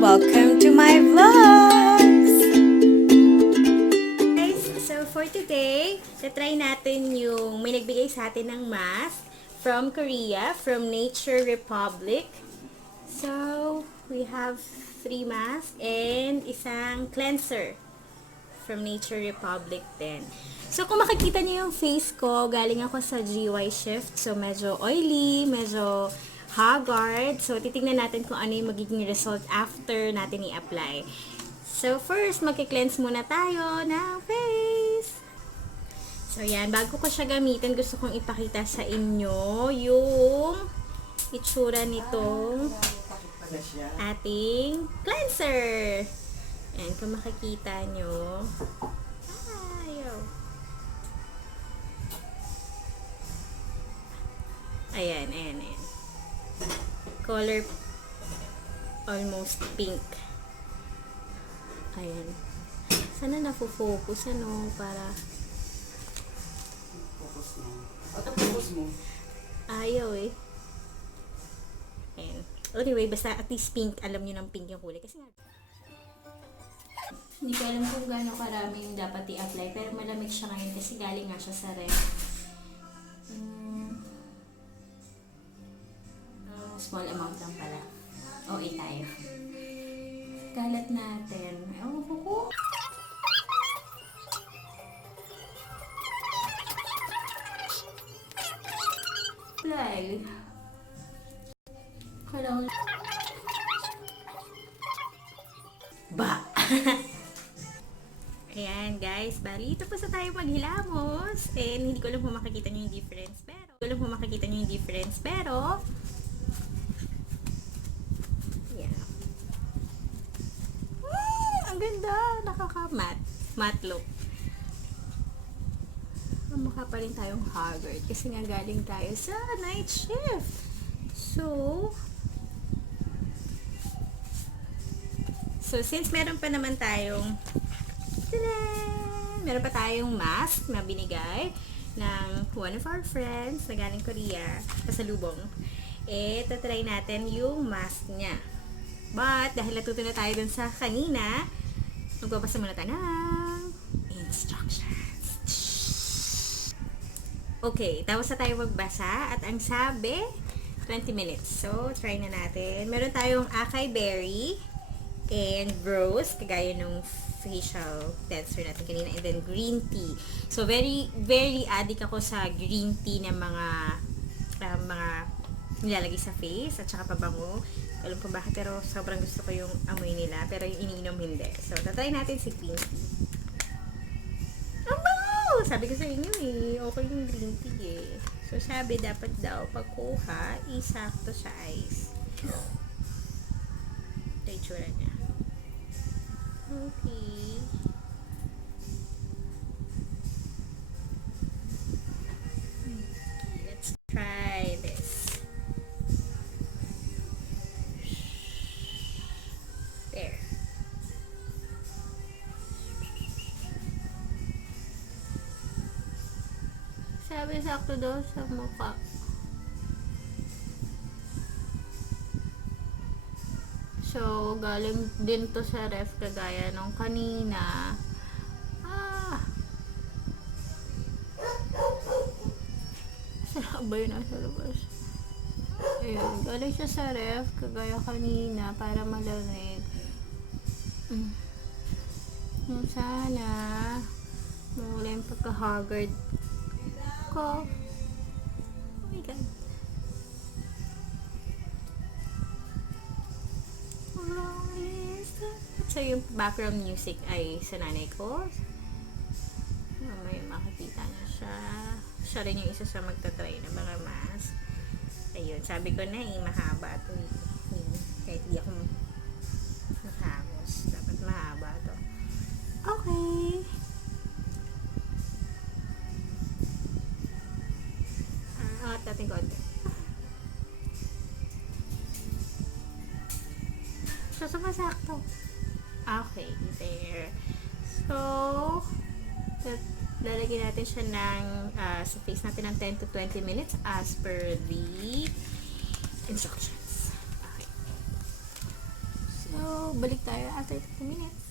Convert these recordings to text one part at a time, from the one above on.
Welcome to my vlogs! Guys, so for today, try natin yung may nagbigay sa atin ng mask from Korea, from Nature Republic. So, we have 3 masks and isang cleanser from Nature Republic din. So, kung makikita niyo yung face ko, galing ako sa GY shift. So, medyo oily, medyo haggard. So, titignan natin kung ano yung magiging result after natin i-apply. So, first, magki-cleanse muna tayo ng face. So, yan. Bago ko siya gamitin, gusto kong ipakita sa inyo yung itsura nitong ating cleanser. Ayan, kung makikita nyo. Ayan, ayan, ayan. Color almost pink. Ayan. Sana nafo-focus, ano, para... Focus mo. Ayaw eh. Ayan. Anyway, basta at least pink. Alam nyo ng pink yung kulay. Kasi nga... Hindi ko alam kung gaano karami yung dapat i-apply. Pero malamig siya ngayon kasi galing nga siya sa ref. Small amount lang pala. Okay tayo. Kalat natin. Ewan ko. Apply. Kailangan. Ba! Ayan guys, bali ito po sa tayo maghilamos. And hindi ko lang po makikita nyo yung difference. Pero, yeah. Ang ganda! Nakaka-matte. Matte look. Mukha pa rin tayong haggard. Kasi nga galing tayo sa night shift. So, since meron pa tayong mask na binigay ng one of our friends na galing Korea, pasalubong, tatry natin yung mask niya. But, dahil natuto na tayo dun sa kanina, magbabasa muna tayo ng instructions. Okay, tapos na tayo magbasa at ang sabi, 20 minutes. So, try na natin. Meron tayong acai berry and rose, kagaya nung facial cleanser natin kanina, and then green tea. So, very, very addict ako sa green tea na mga nilalagay sa face at saka pabango. Alam ko bakit, pero sobrang gusto ko yung amoy nila, pero yung iniinom hindi. So, tatry natin si green tea. Amo! Sabi ko sa inyo okay yung green tea eh. So, sabi dapat daw pagkuha, isakto sa ice. Ito yung tsura niya. Okay. Let's try this. There. Sabi sakto daw sa mukha. So, galing din to sa ref kagaya nung kanina. Sarap ba yun nasa labas? Ayun, galing siya sa ref kagaya kanina para malamig. Sana mawala yung pagka-haggard ko. Oh my God. So, yung background music ay sa nanay ko. May makikita niya siya. Siya rin yung isa sa magtatry na mga mask. Ayun, sabi ko na mahaba ito. Kahit di ako matangos. Dapat mahaba ito. Okay. Angat natin konti. So, sumasakto. Okay, there. So, lalagyan natin siya ng sa face natin ng 10 to 20 minutes as per the instructions. Okay. So, balik tayo after 2 minutes.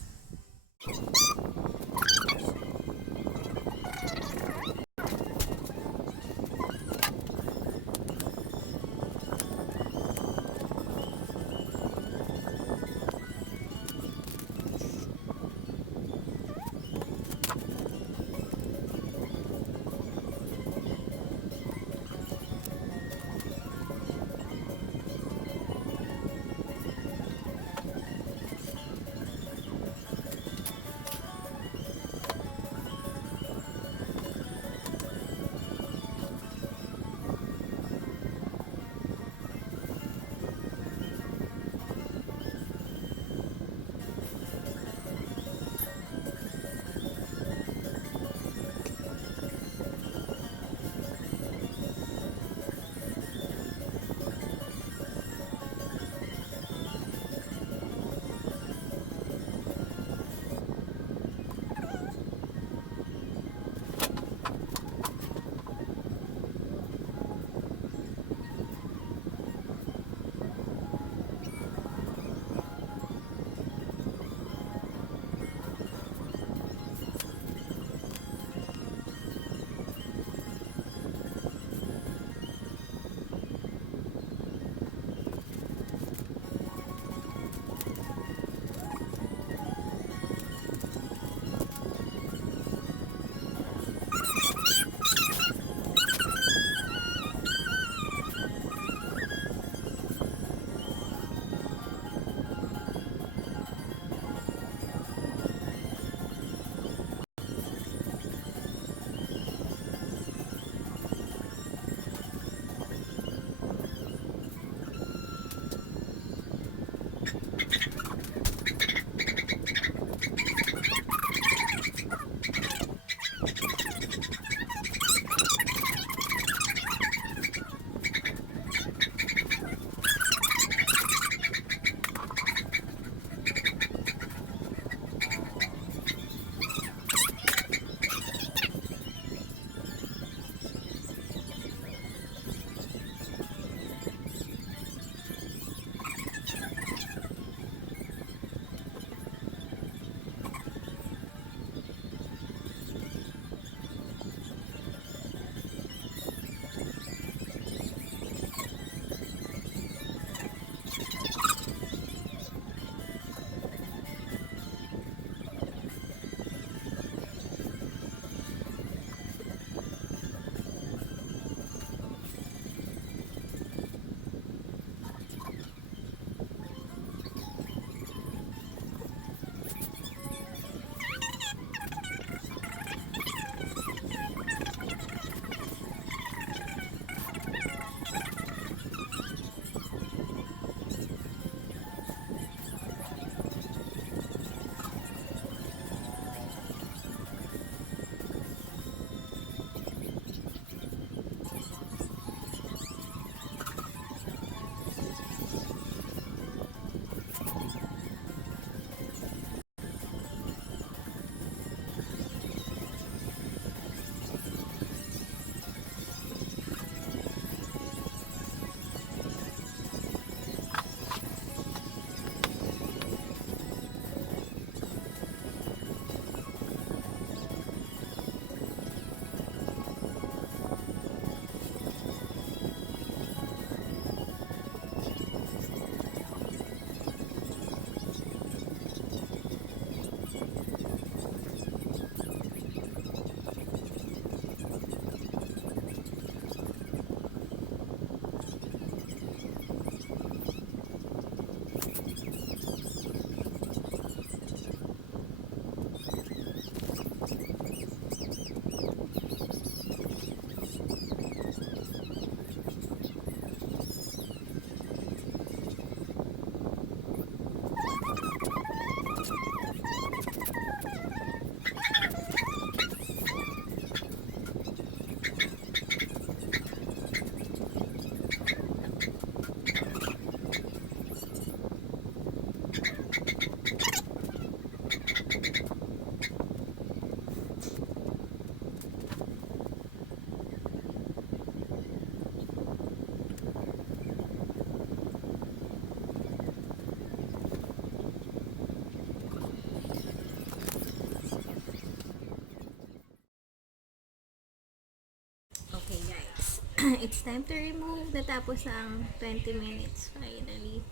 It's time to remove. Natapos na ang 20 minutes finally.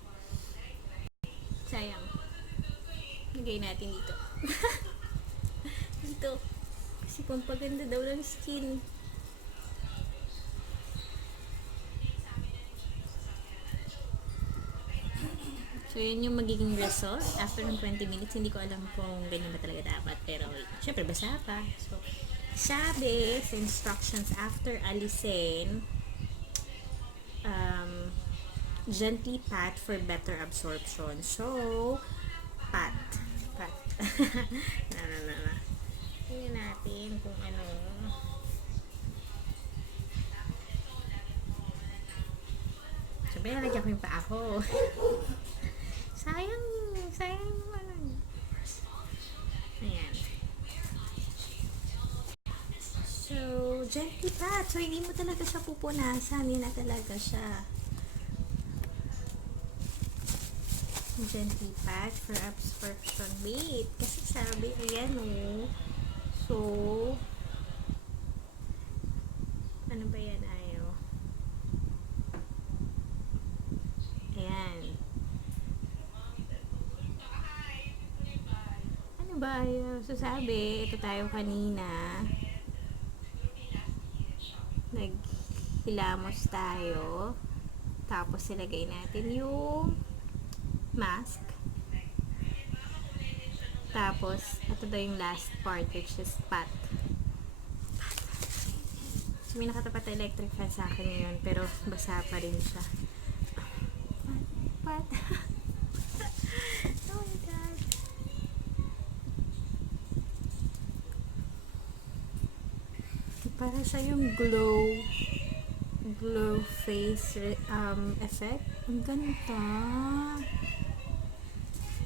Sayang. Lagay natin dito. Dito. Kasi pampaganda daw ng skin. So, yun yung magiging result. After ng 20 minutes, hindi ko alam kung ganyan ba talaga dapat. Pero, syempre, basa pa. So, sabi sa instructions after alisin, gently pat for better absorption. So, pat. Pat. Na. Tingnan natin kung ano. Sabi, nalagyan ko yung paa ko. Sayang yung ano. Ayan. So, gently pat. So, hindi mo talaga siya pupunasan. Yan na talaga siya. Gently pat for absorption. Wait. Kasi sabi, ayan o. So, ano ba yan ayo? Ayan. Ano ba ayo? So, sabi, ito tayo kanina. Naghilamos tayo. Tapos, ilagay natin yung mask. Tapos, ito daw yung last part, which is pat. So, may nakatapat na electric fan sa akin ngayon, pero basa pa rin siya. Pat. Oh my God. Para siya yung glow face effect. Ang ganda.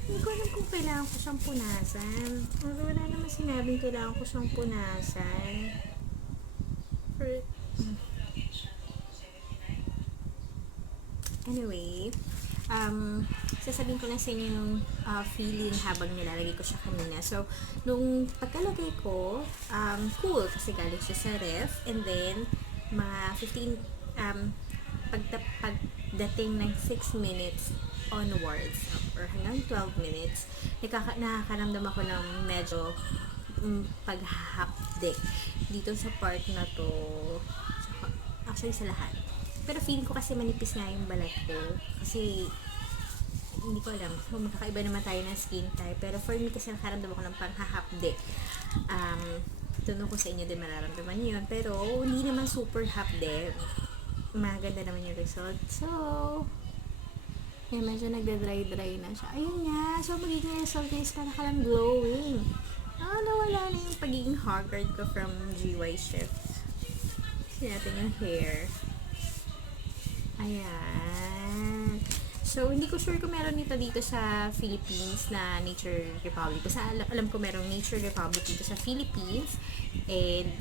Hindi ko alam kung kailangan ko siyang punasan. Wala naman sinabing kailangan ko siyang punasan. Anyway, sasabihin ko na sa inyo yung feeling habang nilalagay ko siya kanina. So, nung pagkalagay ko, cool kasi galing siya sa ref. And then, mga 15, pagdating ng 6 minutes onwards, or hanggang 12 minutes, nakakaramdam ako ng medyo paghahapdik dito sa part na to. Actually, sa lahat. Pero feeling ko kasi manipis nga yung balat ko. Kasi, hindi ko alam. So, magkakaiba naman tayo ng skin type. Pero for me kasi nakaramdam ako ng panghahapdik. Tunong ko sa inyo din mararamdaman nyo yun. Pero, hindi naman super hapdik. Maganda naman yung result. So, medyo nagda-dry-dry na siya. Ayun nga. So, magiging result niya is parang kalang glowing. Nawala na yung pagiging haggard ko from GY shift. Kasi natin yung hair. Ayan. So, hindi ko sure kung meron nito dito sa Philippines na Nature Republic. Basta alam ko merong Nature Republic dito sa Philippines. And,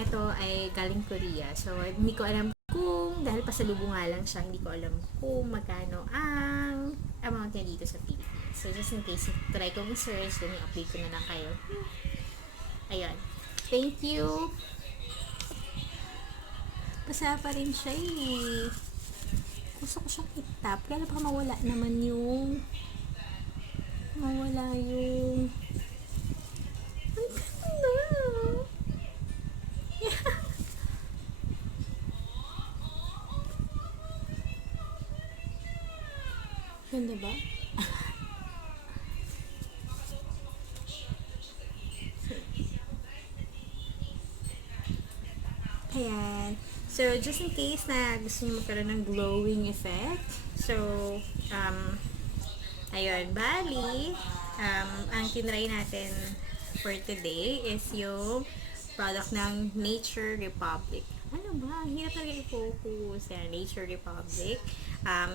ito ay galing Korea. So, hindi ko alam kung, dahil pasalubong nga lang siya, hindi ko alam kung magkano ang amount niya dito sa Philippines. So, just in case, try kong search, then i-update ko na lang kayo. Ayan. Thank you. Basa pa rin siya eh. Gusto ko siyang itap. Kaya baka mawala naman yung ang ganda. Ganda ba? Ayan. So, just in case na gusto nyo magkaroon ng glowing effect. So, ayun. Bali, ang tinry natin for today is yung product ng Nature Republic. Ano ba? Ang hirap talaga i-focus. Yan, Nature Republic.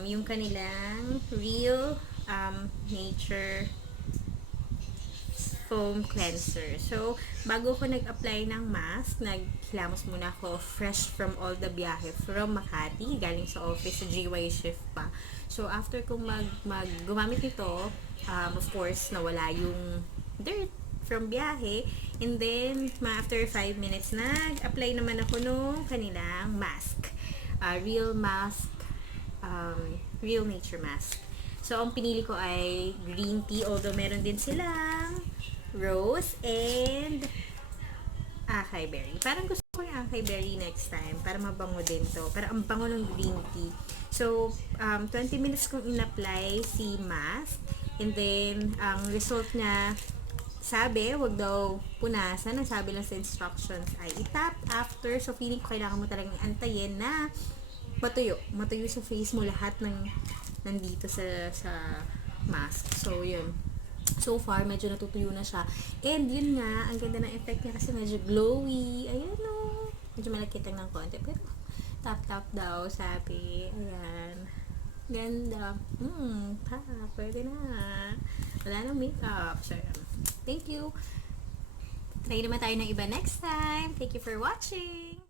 Yung kanilang real nature foam cleanser. So, bago ko nag-apply ng mask, naghilamos muna ako fresh from all the biyahe from Makati, galing sa office, sa GY shift pa. So, after kong gumamit ito, of course, nawala yung dirt from biyahe. And then, after 5 minutes, nag-apply naman ako nung kanilang mask. Real mask, real nature mask. So, ang pinili ko ay green tea, although meron din silang rose and acai berry. Parang gusto ko yung acai berry next time para mabango din to. Para ang bango ng green tea. So, 20 minutes kong in-apply si mask. And then, ang result niya, sabi, wag daw punasan. Ang sabi lang sa instructions ay itap after. So, feeling ko kailangan mo talagang antayin na matuyo. Matuyo sa face mo lahat ng nandito sa mask. So, yun. So far, medyo natutuyo na siya. And yun nga, ang ganda ng effect niya kasi medyo glowy. Ayan o. Medyo malakit lang ng konti. Pero, tap-tap daw, sabi. Ayan. Ganda. Pwede na. Wala nang makeup. So, yun. Thank you. Try naman tayo ng iba next time. Thank you for watching.